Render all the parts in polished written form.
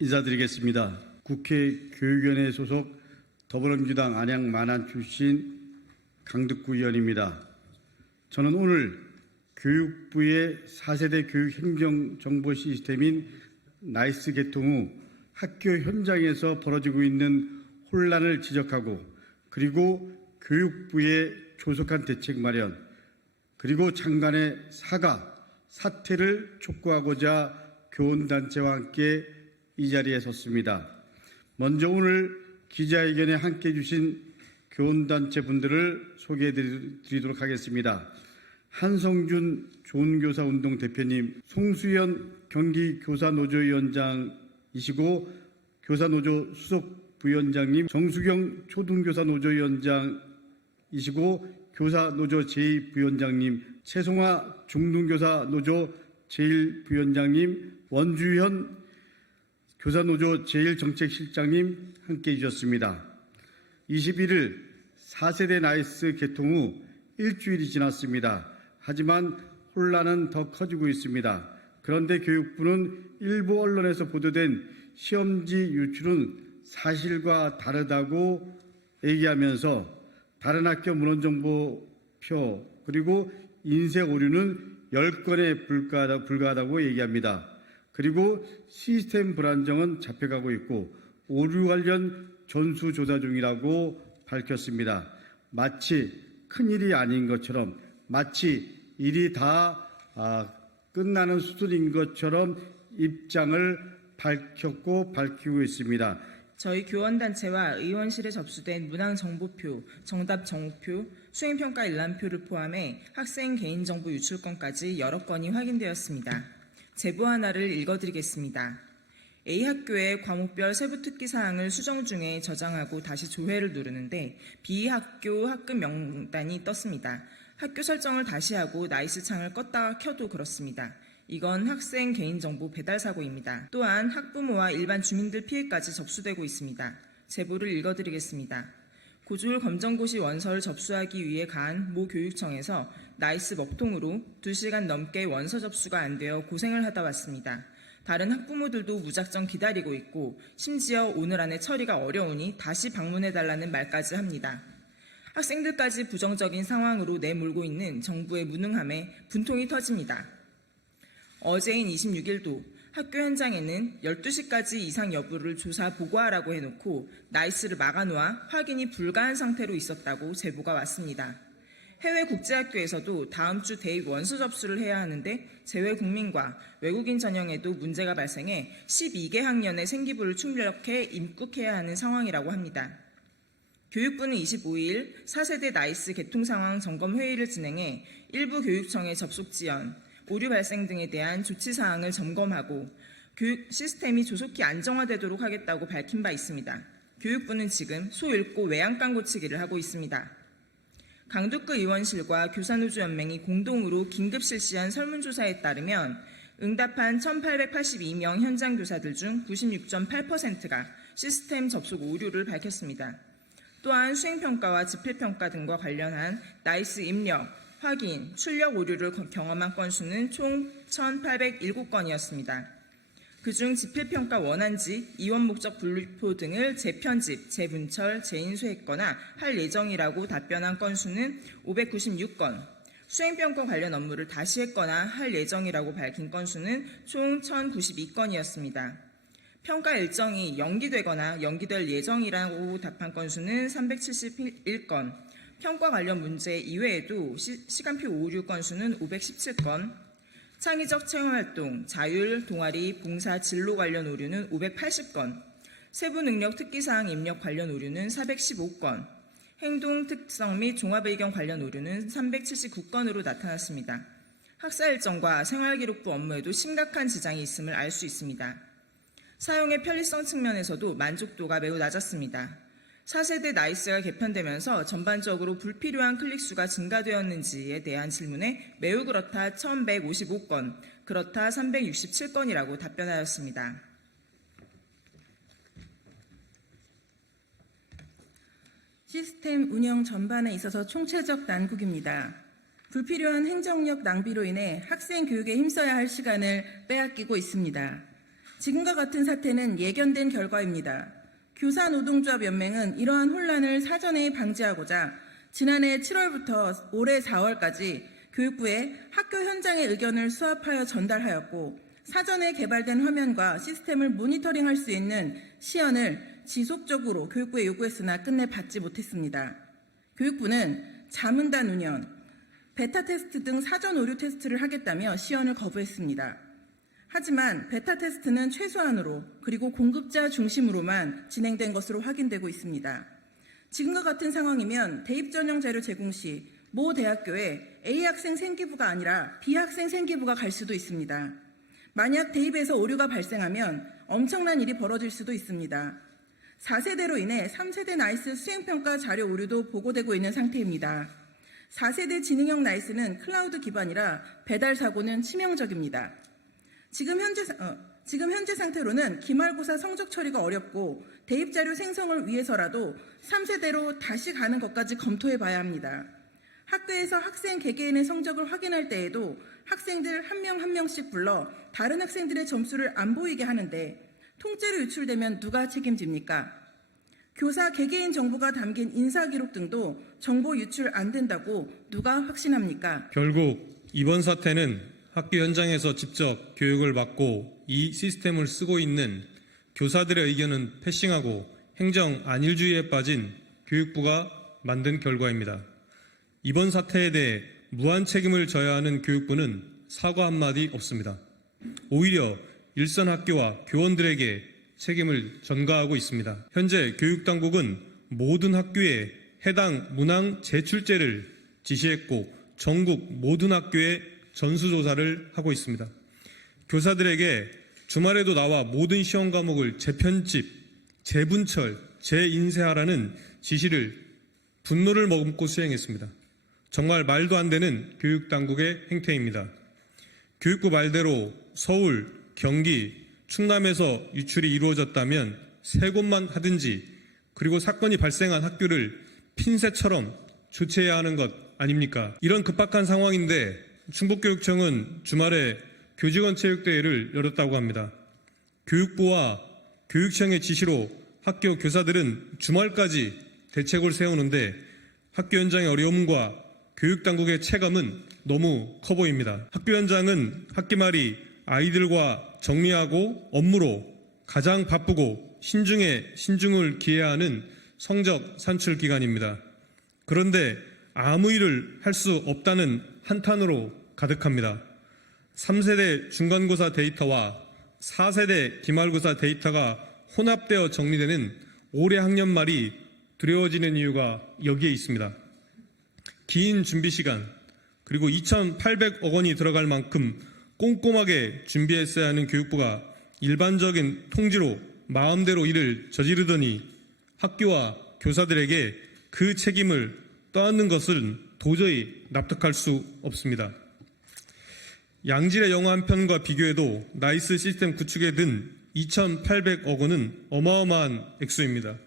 인사드리겠습니다. 국회 교육위원회 소속 더불어민주당 안양 만안 출신 강덕구 의원입니다. 저는 오늘 교육부의 4세대 교육행정정보 시스템인 나이스 개통 후 학교 현장에서 벌어지고 있는 혼란을 지적하고, 그리고 교육부의 조속한 대책 마련, 그리고 장관의 사과, 사퇴를 촉구하고자 교원단체와 함께 이 자리에 섰습니다. 먼저 오늘 기자회견에 함께해 주신 교원단체 분들을 소개해 드리도록 하겠습니다. 한성준 좋은교사운동 대표님, 송수연 경기교사노조위원장이시고 교사노조 수석부위원장님, 정수경 초등교사노조위원장이시고 교사노조 제2부위원장님, 최송화 중등교사노조 제1부위원장님, 원주현 교사노조 제1정책실장님 함께해 주셨습니다. 21일 4세대 나이스 개통 후 일주일이 지났습니다. 하지만 혼란은 더 커지고 있습니다. 그런데 교육부는 일부 언론에서 보도된 시험지 유출은 사실과 다르다고 얘기하면서 다른 학교 문헌정보표 그리고 인쇄 오류는 10건에 불과하다고 얘기합니다. 그리고 시스템 불안정은 잡혀가고 있고 오류 관련 전수조사 중이라고 밝혔습니다. 마치 큰일이 아닌 것처럼, 마치 일이 다 끝나는 수준인 것처럼 입장을 밝히고 있습니다. 저희 교원단체와 의원실에 접수된 문항정보표, 정답 정오표, 수행평가 일람표를 포함해 학생 개인정보 유출 건까지 여러 건이 확인되었습니다. 제보 하나를 읽어드리겠습니다. A 학교의 과목별 세부 특기 사항을 수정 중에 저장하고 다시 조회를 누르는데 B 학교 학급 명단이 떴습니다. 학교 설정을 다시 하고 나이스 창을 껐다가 켜도 그렇습니다. 이건 학생 개인정보 배달 사고입니다. 또한 학부모와 일반 주민들 피해까지 접수되고 있습니다. 제보를 읽어드리겠습니다. 고졸 검정고시 원서를 접수하기 위해 간 모 교육청에서 나이스 먹통으로 2시간 넘게 원서 접수가 안 되어 고생을 하다 왔습니다. 다른 학부모들도 무작정 기다리고 있고 심지어 오늘 안에 처리가 어려우니 다시 방문해달라는 말까지 합니다. 학생들까지 부정적인 상황으로 내몰고 있는 정부의 무능함에 분통이 터집니다. 어제인 26일도 학교 현장에는 12시까지 이상 여부를 조사 보고하라고 해놓고 나이스를 막아놓아 확인이 불가한 상태로 있었다고 제보가 왔습니다. 해외 국제학교에서도 다음 주 대입 원서 접수를 해야 하는데 재외 국민과 외국인 전형에도 문제가 발생해 12개 학년의 생기부를 출력해 입국해야 하는 상황이라고 합니다. 교육부는 25일 4세대 나이스 개통 상황 점검 회의를 진행해 일부 교육청의 접속 지연, 오류 발생 등에 대한 조치 사항을 점검하고 교육 시스템이 조속히 안정화되도록 하겠다고 밝힌 바 있습니다. 교육부는 지금 소 읽고 외양간 고치기를 하고 있습니다. 강덕구 의원실과 교사노조연맹이 공동으로 긴급 실시한 설문조사에 따르면 응답한 1,882명 현장 교사들 중 96.8%가 시스템 접속 오류를 밝혔습니다. 또한 수행평가와 집필평가 등과 관련한 나이스 입력, 확인, 출력 오류를 경험한 건수는 총 1,807건이었습니다. 그중 집필평가 원안지, 이원 목적 분류표 등을 재편집, 재분철, 재인수했거나 할 예정이라고 답변한 건수는 596건, 수행평가 관련 업무를 다시 했거나 할 예정이라고 밝힌 건수는 총 1,092건이었습니다. 평가 일정이 연기되거나 연기될 예정이라고 답한 건수는 371건, 평가 관련 문제 이외에도 시간표 오류 건수는 517건, 창의적 체험활동, 자율, 동아리, 봉사, 진로 관련 오류는 580건, 세부 능력 특기사항 입력 관련 오류는 415건, 행동 특성 및 종합의견 관련 오류는 379건으로 나타났습니다. 학사 일정과 생활기록부 업무에도 심각한 지장이 있음을 알 수 있습니다. 사용의 편리성 측면에서도 만족도가 매우 낮았습니다. 4세대 나이스가 개편되면서 전반적으로 불필요한 클릭수가 증가되었는지에 대한 질문에 매우 그렇다 1,155건, 그렇다 367건이라고 답변하였습니다. 시스템 운영 전반에 있어서 총체적 난국입니다. 불필요한 행정력 낭비로 인해 학생 교육에 힘써야 할 시간을 빼앗기고 있습니다. 지금과 같은 사태는 예견된 결과입니다. 교사노동조합연맹은 이러한 혼란을 사전에 방지하고자 지난해 7월부터 올해 4월까지 교육부에 학교 현장의 의견을 수합하여 전달하였고, 사전에 개발된 화면과 시스템을 모니터링할 수 있는 시연을 지속적으로 교육부에 요구했으나 끝내 받지 못했습니다. 교육부는 자문단 운영, 베타 테스트 등 사전 오류 테스트를 하겠다며 시연을 거부했습니다. 하지만 베타 테스트는 최소한으로 그리고 공급자 중심으로만 진행된 것으로 확인되고 있습니다. 지금과 같은 상황이면 대입 전형 자료 제공 시 모 대학교에 A 학생 생기부가 아니라 B 학생 생기부가 갈 수도 있습니다. 만약 대입에서 오류가 발생하면 엄청난 일이 벌어질 수도 있습니다. 4세대로 인해 3세대 나이스 수행평가 자료 오류도 보고되고 있는 상태입니다. 4세대 지능형 나이스는 클라우드 기반이라 배달 사고는 치명적입니다. 지금 현재 상태로는 기말고사 성적 처리가 어렵고 대입 자료 생성을 위해서라도 3세대로 다시 가는 것까지 검토해 봐야 합니다. 학교에서 학생 개개인의 성적을 확인할 때에도 학생들 한 명 한 명씩 불러 다른 학생들의 점수를 안 보이게 하는데 통째로 유출되면 누가 책임집니까? 교사 개개인 정보가 담긴 인사기록 등도 정보 유출 안 된다고 누가 확신합니까? 결국 이번 사태는 학교 현장에서 직접 교육을 받고 이 시스템을 쓰고 있는 교사들의 의견은 패싱하고 행정 안일주의에 빠진 교육부가 만든 결과입니다. 이번 사태에 대해 무한 책임을 져야 하는 교육부는 사과 한마디 없습니다. 오히려 일선 학교와 교원들에게 책임을 전가하고 있습니다. 현재 교육당국은 모든 학교에 해당 문항 제출제를 지시했고 전국 모든 학교에 전수조사를 하고 있습니다. 교사들에게 주말에도 나와 모든 시험 과목을 재편집, 재분철, 재인쇄하라는 지시를 분노를 머금고 수행했습니다. 정말 말도 안 되는 교육당국의 행태입니다. 교육부 말대로 서울, 경기, 충남에서 유출이 이루어졌다면 세 곳만 하든지, 그리고 사건이 발생한 학교를 핀셋처럼 조치해야 하는 것 아닙니까? 이런 급박한 상황인데 충북교육청은 주말에 교직원 체육대회를 열었다고 합니다. 교육부와 교육청의 지시로 학교 교사들은 주말까지 대책을 세우는데 학교 현장의 어려움과 교육당국의 체감은 너무 커 보입니다. 학교 현장은 학기 말이 아이들과 정리하고 업무로 가장 바쁘고 신중에 신중을 기해야 하는 성적 산출 기간입니다. 그런데 아무 일을 할 수 없다는 한탄으로 가득합니다. 3세대 중간고사 데이터와 4세대 기말고사 데이터가 혼합되어 정리되는 올해 학년 말이 두려워지는 이유가 여기에 있습니다. 긴 준비 시간, 그리고 2,800억 원이 들어갈 만큼 꼼꼼하게 준비했어야 하는 교육부가 일반적인 통지로 마음대로 일을 저지르더니 학교와 교사들에게 그 책임을 떠안는 것은 도저히 납득할 수 없습니다. 양질의 영화 한 편과 비교해도 나이스 시스템 구축에 든 2,800억 원은 어마어마한 액수입니다.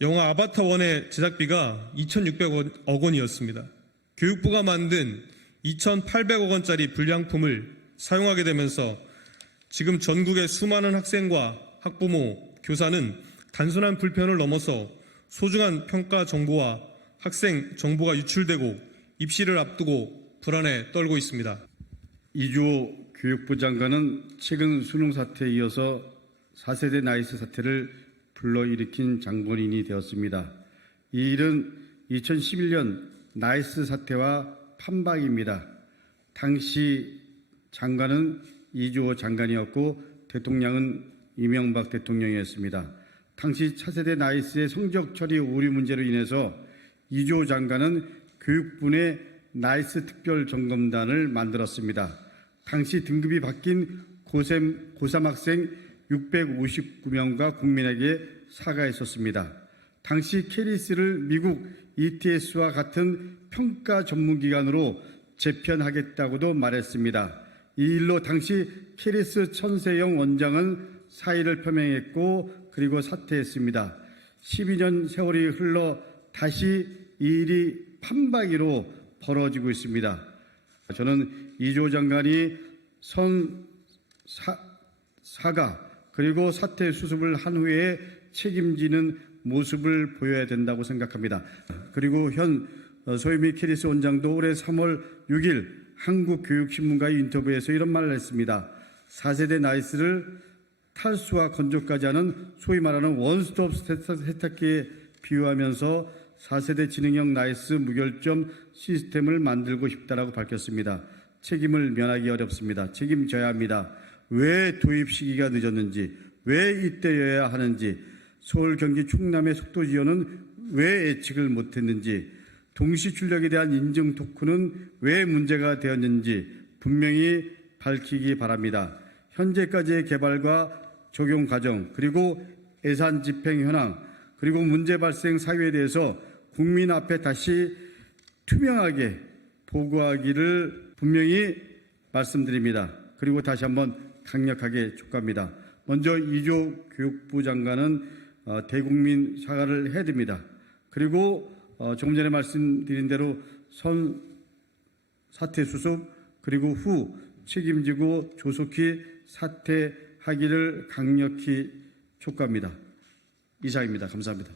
영화 아바타 1의 제작비가 2,600억 원이었습니다. 교육부가 만든 2,800억 원짜리 불량품을 사용하게 되면서 지금 전국의 수많은 학생과 학부모, 교사는 단순한 불편을 넘어서 소중한 평가 정보와 학생 정보가 유출되고 입시를 앞두고 불안에 떨고 있습니다. 이주호 교육부 장관은 최근 수능 사태에 이어서 4세대 나이스 사태를 불러일으킨 장본인이 되었습니다. 이 일은 2011년 나이스 사태와 판박입니다. 당시 장관은 이주호 장관이었고 대통령은 이명박 대통령이었습니다. 당시 차세대 나이스의 성적 처리 오류 문제로 인해서 이주호 장관은 교육부 내 나이스 특별 점검단을 만들었습니다. 당시 등급이 바뀐 고3 학생 659명과 국민에게 사과했었습니다. 당시 캐리스를 미국 ETS와 같은 평가 전문기관으로 재편하겠다고도 말했습니다. 이 일로 당시 캐리스 천세영 원장은 사의를 표명했고 그리고 사퇴했습니다. 12년 세월이 흘러 다시 이 일이 판박이로 벌어지고 있습니다. 저는 이주호 장관이 선 사과 그리고 사퇴 수습을 한 후에 책임지는 모습을 보여야 된다고 생각합니다. 그리고 현 소유미 캐리스 원장도 올해 3월 6일 한국교육신문과의 인터뷰에서 이런 말을 했습니다. 4세대 나이스를 탈수와 건조까지 하는 소위 말하는 원스톱 세탁기에 비유하면서 4세대 지능형 나이스 무결점 시스템을 만들고 싶다라고 밝혔습니다. 책임을 면하기 어렵습니다. 책임져야 합니다. 왜 도입 시기가 늦었는지, 왜 이때여야 하는지, 서울, 경기, 충남의 속도 지원은 왜 예측을 못했는지, 동시 출력에 대한 인증 토큰은 왜 문제가 되었는지 분명히 밝히기 바랍니다. 현재까지의 개발과 적용 과정, 그리고 예산 집행 현황, 그리고 문제 발생 사유에 대해서 국민 앞에 다시 투명하게 보고하기를 분명히 말씀드립니다. 그리고 다시 한번 강력하게 촉구합니다. 먼저 이조 교육부 장관은 대국민 사과를 해야 됩니다. 그리고 조금 전에 말씀드린 대로 사퇴 수습 그리고 후 책임지고 조속히 사퇴하기를 강력히 촉구합니다. 이상입니다. 감사합니다.